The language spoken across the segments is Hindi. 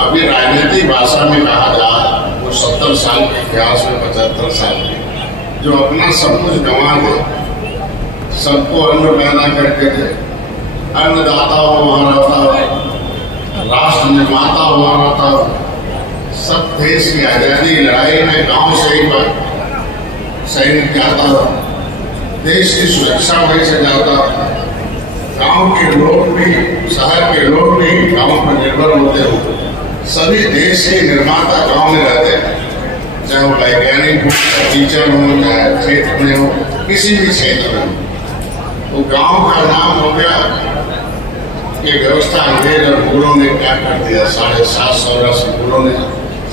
अभी राजनीतिक भाषा में कहा जाए वो 70 साल के इतिहास में 75 साल के जो अपना सब कुछ गंवा दे, सबको अन्न पैदा करके दे, अन्नदाता हो वहाँ रहता हो, राष्ट्र निर्माता हुआ रहता हो, सब देश की आजादी लड़ाई में गांव से ही सैनिक जाता हो, देश की सुरक्षा वहीं से जाता हो, गांव के लोग भी, शहर के लोग भी गांव पर निर्भर होते हो, सभी देश के निर्माता गांव में रहते हैं, चाहे वो वैज्ञानिक हो, टीचर हो, चाहे क्षेत्र में हो, किसी भी क्षेत्र में हो। तो गांव का नाम हो गया कि व्यवस्था अंग्रेज और मुगलों ने क्या कर दिया, 750 वर्ष मुगलों ने,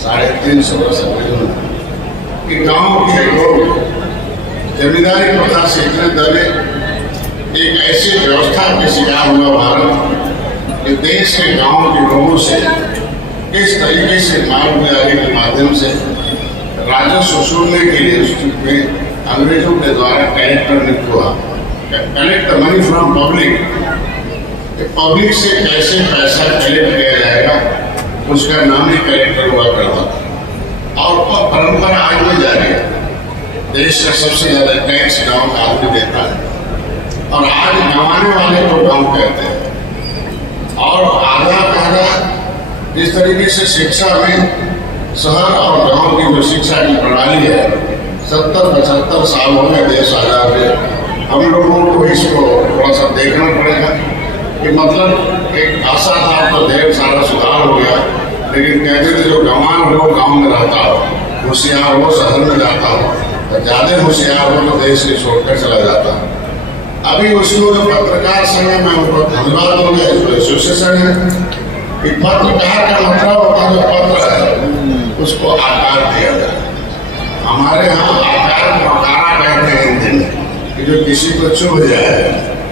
350 वर्ष अंग्रेजों ने, कि गांव के लोग जमींदारी प्रथा से इतने दबे, एक ऐसी व्यवस्था के शिकार हुआ भारत कि देश के गांव के लोगों से किस तरीके से मालगुजारी के माध्यम से राजस्व वसूलने के लिए उसमें अंग्रेजों के द्वारा कलेक्टर नियुक्त हुआ, collect the money from public, public से कैसे पैसा कलेक्ट किया जाएगा उसका नाम ही कलेक्टर हुआ करता था। और वह परंपरा आज भी जारी है, देश का सबसे ज्यादा टैक्स गांव का आदमी देता है और आज गंवाने वाले को गांव कहते हैं। और आधा का आधा इस तरीके से शिक्षा में शहर और गांव की जो शिक्षा की प्रणाली है, 70-75 साल हो गए देश आजाद हुए, हम लोगों को इसको थोड़ा सा देखना पड़ेगा कि मतलब एक आशा था तो ढेर सारा सुधार हो गया, लेकिन कहते थे जो गंवार हो गांव में रहता हो, होशियार हो शहर में जाता हो, तो ज्यादा होशियार हो तो देश को छोड़कर चला जाता है। अभी उसको जो पत्रकार संघ में उनको धन्यवाद हो गया, जो एसोसिएशन है कि पत्रकार का मतलब होता जो पत्र है उसको आकार दिया जाए। हमारे यहाँ आकार को आकारा कहते हैं हिंदी में, कि जो किसी को चुभ जाए,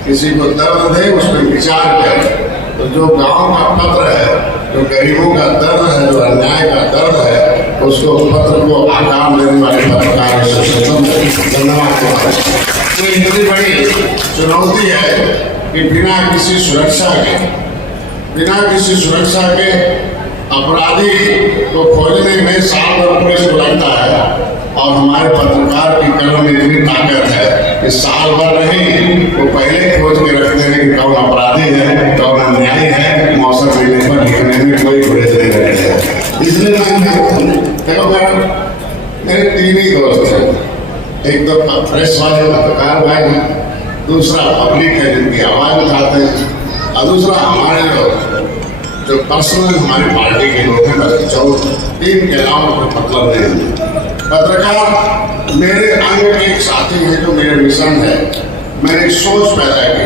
किसी को दर्द दे, उस पर विचार करे। तो जो गांव का पत्र है, जो गरीबों का दर्द है, जो अन्याय का दर्द है, उसको पत्र को आकार देने वाले पत्रकार धन्यवाद। तो इतनी बड़ी चुनौती है कि बिना किसी सुरक्षा के अपराधी को खोजने में साल भर पुलिस को लगता है, और हमारे पत्रकार की कलम में इतनी ताकत है कि साल भर नहीं वो पहले खोज के रखते हैं कि कौन अपराधी है, कौन अन्यायी है, मौसम मिलने पर लिखने में कोई गुरेज नहीं रहते हैं। इसलिए देखो मेरे 3 ही दोस्त हैं, एक तो प्रेस वाले पत्रकार भाई हैं, दूसरा पब्लिक है जिनकी आवाज उठाते हैं, और दूसरा हमारे लोग जो पर्सनल हमारी पार्टी के लोग हैं, बस 3 के अलावा कोई मतलब नहीं है। पत्रकार मेरे अंग के एक साथी है, जो मेरे मिशन है, मैंने एक सोच पैदा की,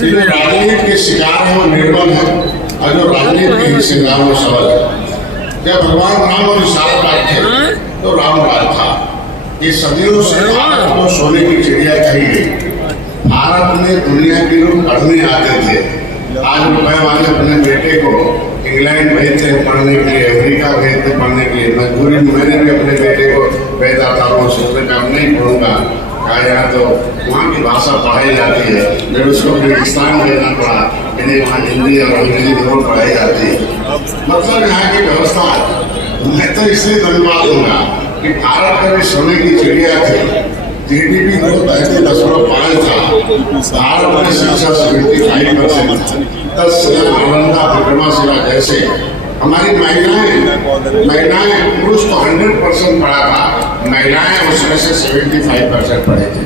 जो राजनीति के शिकार है वो निर्बल है, और जो राजनीति के हिस्सेदार वो सबल है। जब भगवान राम और विशाल थे तो राम राज था, ये सदियों से भारत को सोने की चिड़िया कही गई। भारत में दुनिया के लोग पढ़ने आते थे, आज रुपए वाले अपने बेटे को इंग्लैंड भेजते हैं पढ़ने के लिए, अमेरिका भेजते पढ़ने के लिए। मजबूरी में मैंने भी अपने बेटे को भेजा था, वो सोचने का नहीं पढ़ूंगा, कहा यार तो वहाँ की भाषा पढ़ाई जाती है, फिर उसको पाकिस्तान भेजना पड़ा, इन्हें वहाँ हिंदी और अंग्रेजी दोनों पढ़ाई जाती है। मतलब यहाँ की व्यवस्था मैं तो इसलिए धन्यवाद दूंगा कि भारत का भी सोने की चिड़िया थी, GDP ग्रोथ 33.5 था, भारत में शिक्षा 75%, 10 नालंदा विक्रमाशिला जैसे हमारी महिलाएं पुरुष को 100% पढ़ा था, महिलाएं उसमें से 75% पढ़े थे।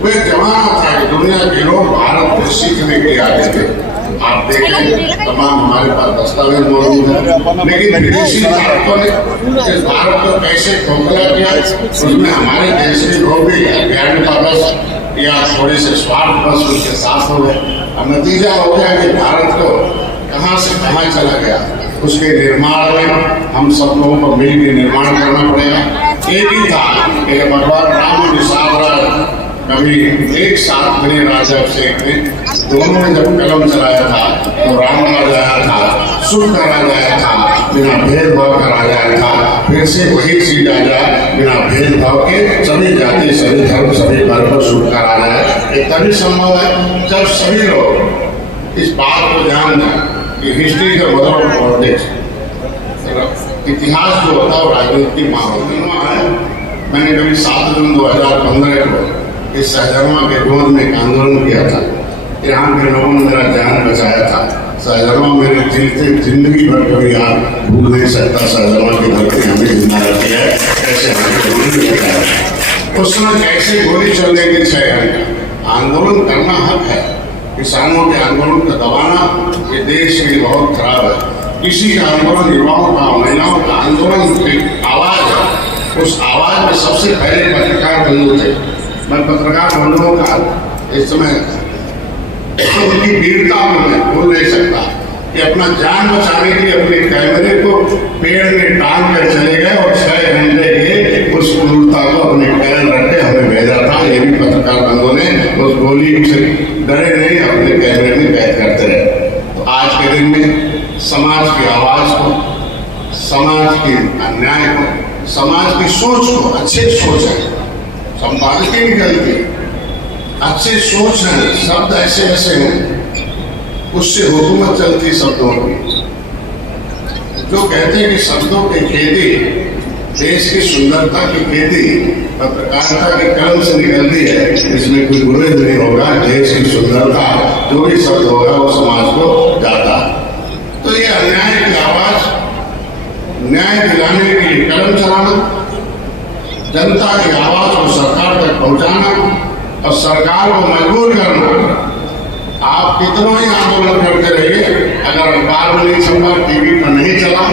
वो एक जमाना था कि दुनिया के लोग भारत को सीखने के लिए आते थे। आप देखें तमाम हमारे पास दस्तावेज मौजूद है, लेकिन विदेशी ताकतों ने इस भारत को कैसे खोखला किया, उसमें हमारे देश के लोग भी ज्ञान का बस या थोड़े से स्वार्थ बस उसके साथ हो गए। अब नतीजा हो गया कि भारत को कहाँ से कहाँ चला गया। उसके निर्माण में हम सब लोगों को मिलकर निर्माण करना पड़ेगा। एक ही था कि भगवान राम और विशाल कभी एक साथ बने राजा अभिषेक ने, दोनों ने जब कलम चलाया था तो राम राजा था, सुख का राजा था, बिना भेदभाव का राजा था, फिर से वही सीट राजा बिना भेदभाव के सभी जाति, सभी धर्म, सभी वर्ग सुख का राजा है। ये तभी संभव है जब सभी लोग इस बात को ध्यान दें कि हिस्ट्री का मतलब पॉलिटिक्स, इतिहास जो होता है वो राजनीति की माँ होती है। मैंने कभी 7 जून 2015 को इस सहजनवा के विरोध में एक आंदोलन किया था। यहाँ के लोगों ने मेरा जान बचाया था। सहजनवा मेरे जिंदगी भर कभी आप भूल नहीं सकता। सहजनवा की धरती हमें जिंदा रखी है। कैसे उस समय कैसे गोली चलने की 6 घंटे आंदोलन करना हक है। किसानों के आंदोलन को दबाना ये देश के लिए बहुत खराब है। किसी का आंदोलन, युवाओं का, महिलाओं का आंदोलन की आवाज है। उस आवाज में सबसे पहले पत्रकार बंधु थे। मैं पत्रकार बंधुओं का इस समय उनकी वीरता को मैं भूल नहीं सकता कि अपना जान बचाने के लिए अपने कैमरे को पेड़ में टांग कर चले गए और 6 घंटे के उस क्रूरता को अपने पैर रख के हमें भेजा था। ये भी पत्रकार बंधुओं ने उस गोली से डरे नहीं, अपने कैमरे में कैद करते रहे। तो आज के दिन में समाज की आवाज को, समाज के अन्याय को, समाज की सोच को, अच्छे सोच है, संपादकीय निकलती, अच्छे सोच है, शब्द ऐसे ऐसे हैं, उससे हुकूमत चलती शब्दों की। जो कहते हैं कि शब्दों की खेती, देश की सुंदरता की खेती पत्रकारिता के कलम से निकलती है, इसमें कोई गुरेज नहीं होगा। देश की सुंदरता जो भी शब्द होगा वो समाज को जाता। तो ये अन्याय की आवाज, न्याय दिलाने के लिए कलम चलाना, जनता की आवाज को सरकार तक पहुंचाना और सरकार को मजबूर करना। आप कितना ही आंदोलन करते रहिए, अगर अखबार में नहीं छपा, टीवी पर नहीं चला,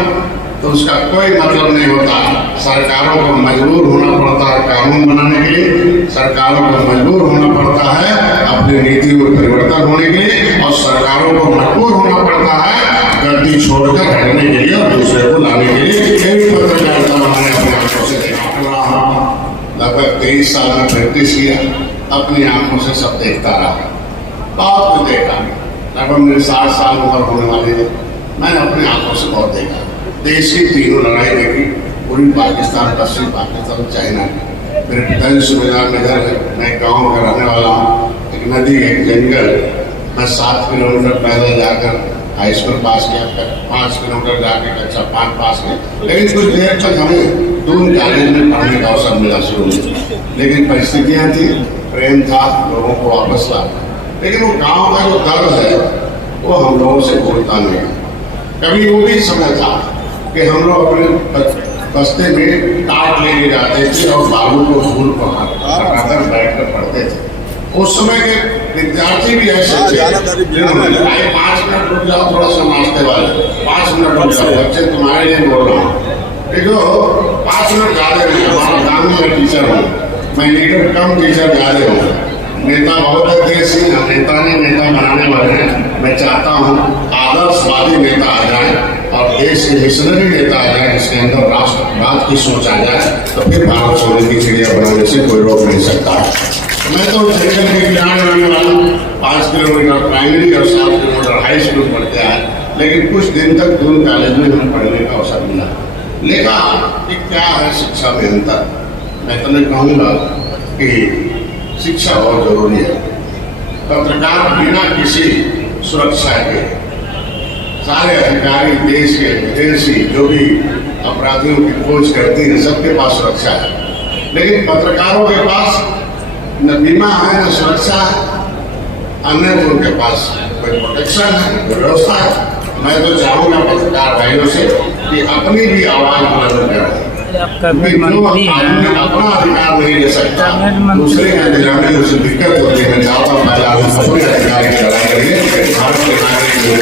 तो उसका कोई मतलब नहीं होता। सरकारों को मजबूर होना पड़ता है कानून बनाने के लिए, सरकारों को मजबूर होना पड़ता है अपनी नीति में परिवर्तन होने के लिए, और सरकारों को मजबूर होना पड़ता है गलती छोड़कर हटने के लिए और दूसरे को लाने के लिए। ये भी पत्रकारिता मैंने अपने आंखों से देखा। लगभग 23 साल में प्रैक्टिस किया, अपनी आंखों से सब देखता रहा, बहुत कुछ देखा। लगभग मेरे 60 साल उम्र होने वाली है। मैंने अपनी आंखों से बहुत देखा। देश की 3 लड़ाई देखी, पूरी पाकिस्तान, पश्चिम पाकिस्तान, चाइना। मेरे पिताजी सुबेदार में घर है, मैं गाँव का रहने वाला हूँ। एक नदी, एक जंगल, मैं 7 किलोमीटर पैदल जाकर हाई स्कूल पास किया, फिर 5 किलोमीटर जाके कक्षा 5 पास किया। लेकिन कुछ देर तक हमें दून कॉलेज में पढ़ने का अवसर मिला शुरू में, लेकिन परिस्थितियाँ थी, प्रेम था, लोगों को वापस ला। लेकिन वो गांव का जो दर्द है वो हम लोगों से भूलता नहीं। कभी वो भी समय था कि हम लोग अपने बस्ते में टाट लेके जाते थे और बालू को फूल पकड़कर बैठकर पढ़ते थे। उस समय के विद्यार्थी भी ऐसे थे, 5 मिनट रुक जाओ, थोड़ा सा नाश्ते वाले, 5 मिनट रुक जाओ, बच्चे तुम्हारे लिए बोल रहा हूँ। देखो 5 मिनट ज्यादा नहीं, हमारा काम में टीचर हूँ मैं, लेकिन कम टीचर ज्यादा हूँ। नेता बहुत है देश में, हम नेता नहीं, नेता बनाने वाले हैं। मैं चाहता हूँ आदर्शवादी नेता आ जाए और देश के मिशनरी नेता आ जाए, जिसके अंदर राष्ट्रवाद की सोच आ जाए, तो फिर भारत सोने की चिड़िया बनाने से कोई रोक नहीं सकता। मैं तो जंगल के किनारे रहने वाला हूँ, 5 किलोमीटर प्राइमरी और 7 किलोमीटर हाई स्कूल पढ़ते आए, लेकिन कुछ दिन तक दून कॉलेज में हमें पढ़ने का अवसर मिला। लेकिन कि क्या है शिक्षा में अंतर, मैं तो नहीं कहूँगा कि शिक्षा बहुत जरूरी है। पत्रकार बिना किसी सुरक्षा के, सारे अधिकारी देश के विदेशी जो भी अपराधियों की खोज करते हैं सबके पास सुरक्षा है, लेकिन पत्रकारों के पास न बीमा है न सुरक्षा है, अन्य तो उनके पास कोई प्रोटेक्शन है, कोई व्यवस्था है। मैं तो चाहूँगा पत्रकार भाइयों से कि अपनी भी आवाज बुलंद करें। अपना अधिकार नहीं ले सकता, दूसरे के दिलाने में उसे दिक्कत होती है। मैं चाहता हूँ पहले अपने अधिकार की लड़ाई करिए। भारत के नागरिक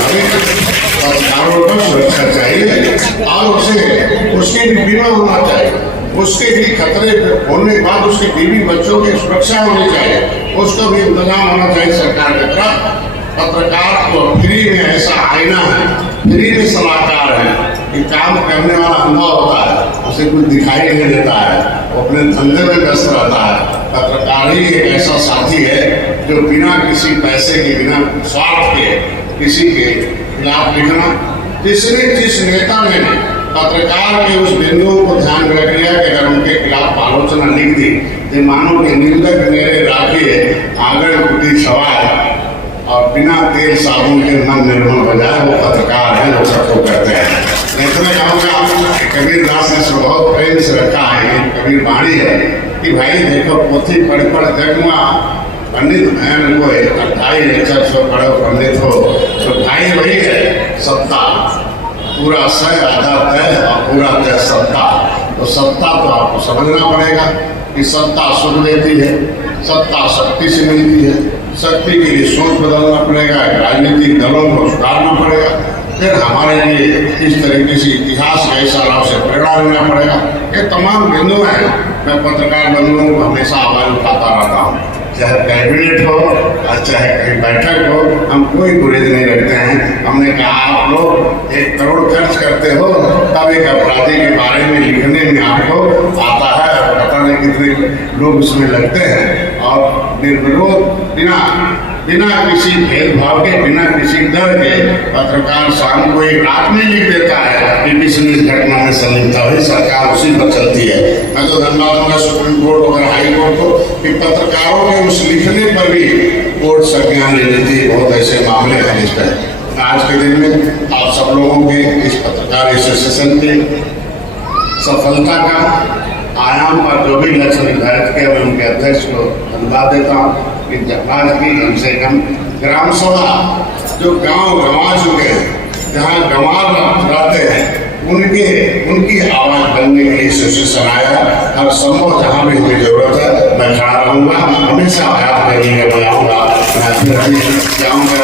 पत्रकारों को सुरक्षा चाहिए और उसे उसके भी बीमा होना चाहिए, उसके भी खतरे होने के बाद उसके बीवी बच्चों की सुरक्षा होनी चाहिए, उसका भी इंतजाम होना चाहिए सरकार की तरफ। पत्रकार को फ्री में ऐसा आईना है, फ्री में सलाहकार है कि काम करने वाला अनुभव होता है, उसे कुछ दिखाई नहीं देता है, वो अपने धंधे में व्यस्त रहता है। पत्रकार ही एक ऐसा साथी है जो बिना किसी पैसे के, बिना स्वार्थ के किसी के खिलाफ लिखना। जिस नेता ने पत्रकार के उस बिंदुओं को ध्यान में रख लिया कि अगर उनके खिलाफ आलोचना लिख दी तो मानो कि निंदक मेरे राखी आंगन कुटी छवाए और बिना तेल साबुन के मन निर्मल हो जाए, वो पत्रकार है जो सबको करते हैं। इतना कहूँगा कबीर दास ने इसको बहुत प्रेम से रखा है। ये कबीर वाणी है कि भाई देखो पोथी पढ़ पढ़ जगमा पंडित बहन को 2.5 पढ़ो पंडित हो, तो भाई वही है सत्ता, पूरा सह आधा तय और पूरा तय सत्ता। तो सत्ता तो आपको समझना पड़ेगा कि सत्ता सुख देती है, सत्ता शक्ति से मिलती है, शक्ति के लिए सोच बदलना पड़ेगा, राजनीतिक दलों को सुधारना पड़ेगा, फिर हमारे लिए इस तरीके से इतिहास के हिसाब से प्रेरणा लेना पड़ेगा। ये तमाम बिंदु हैं। मैं पत्रकार बंधुओं को हमेशा आवाज उठाता रहता हूँ, चाहे कैबिनेट हो और चाहे कहीं बैठक हो, हम कोई गुरेज नहीं रखते हैं। हमने कहा आप लोग 1 करोड़ खर्च करते हो तब एक अपराधी के बारे में लिखने में आपको आता है, पता नहीं कितने लोग उसमें लगते हैं, और निर्विरोध बिना किसी भेदभाव के, बिना किसी डर के पत्रकार शाम को एक रात में लिख देता है कि किसी घटना में संलिप्त है, सरकार उसी पर चलती है। मैं तो धन्यवाद दूंगा सुप्रीम कोर्ट और हाई कोर्ट को कि पत्रकारों के उस लिखने पर भी कोर्ट संज्ञान ले लेती है। बहुत ऐसे मामले हैं इस पर। आज के दिन में आप सब लोगों के इस पत्रकार एसोसिएशन की सफलता का आयाम पर जो भी लक्ष्य निर्धारित किया, मैं उनके अध्यक्ष को धन्यवाद देता हूँ कि आज की कम से कम ग्राम सभा जो गांव गंवा चुके हैं, जहाँ गंवार रहते हैं, उनकी आवाज बनने के लिए एसोसिएशन आया। हर संभव जहाँ भी कोई जरूरत है मैं खड़ा रहूँगा, हमेशा आपके लिए मैं आऊँगा, मैं जाऊँगा।